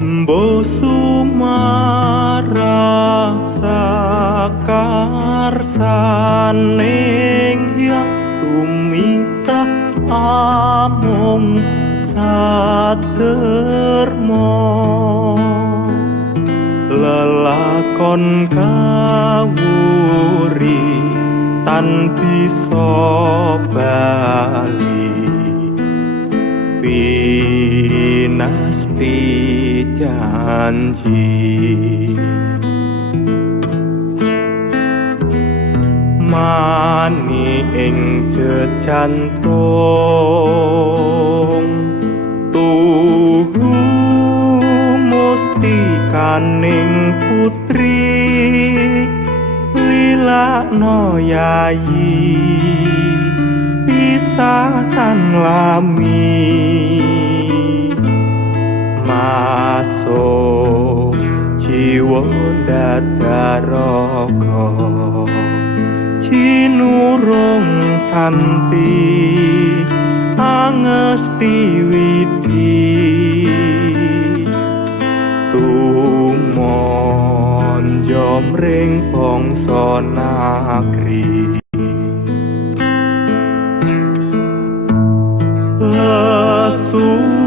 Ambo sumara sakarsaning yang tumita amung sadermo lelakon kawuri tan bisa bali pinasti janji mani ing jejantung tuhu mustikaning putri lilakno yayi pisah tan lami masuk jiwa dadaraka cinurung santi anges piwidi tumon jomring bangsa nagri lesu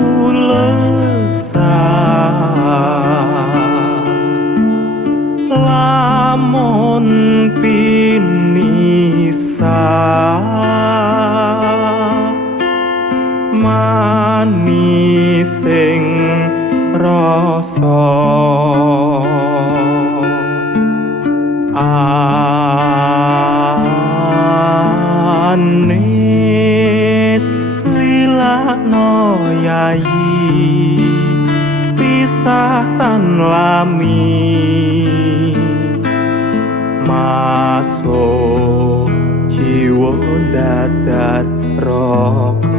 lamun pinisa manising rasa anis lilakno yayi pisah tan lami masuk jiwa dadat roko